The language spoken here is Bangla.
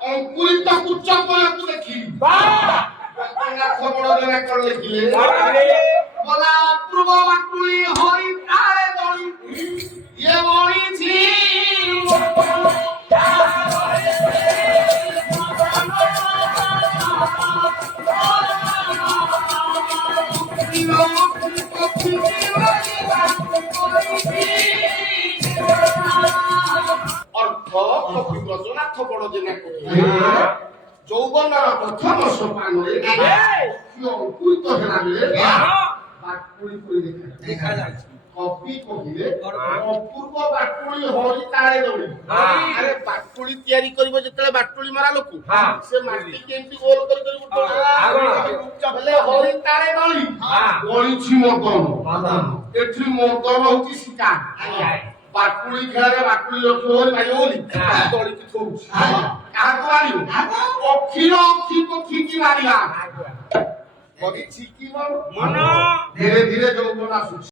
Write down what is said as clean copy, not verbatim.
অঙ্কুরিত কুচ্চপয়াকু দেখি খবর দেনা করলে কি বলা অপূর্ব বাটুলি হই তারে দড়ি ইয়ে বড়িছি অর্থ কবি ব্রজনাথ বড় দেনা করলে যৌবনর প্রথম সোপানে অঙ্কুরিত হেলাবে বাটুলি করে দেখা যায় কবি কহিলে অপূর্ব বাটুলি হরি তারে দড়ি আরে বাটুলি তৈরি করিব যেতলে বাটুলি মারা লোক সে মাটি কেমতি গোল করে করিব উচ্চ হলে হরি তারে দড়ি দড়িছি মদন এঠি মদন হচ্ছে শিকার বাটুলি খেলারে বাটুলি লক্ষ্য হরি মারিব বলি দড়ি কি থৌ কাহাକୁ ମାରିବ ଅକ୍ଷୀର ଅକ୍ଷୀ ପକ୍ଷୀ କି ମାରିଲା କବି ଶିଖିବ ମନ ଧୀରେ ଧୀରେ ଯୌବନ ଆସୁଛି।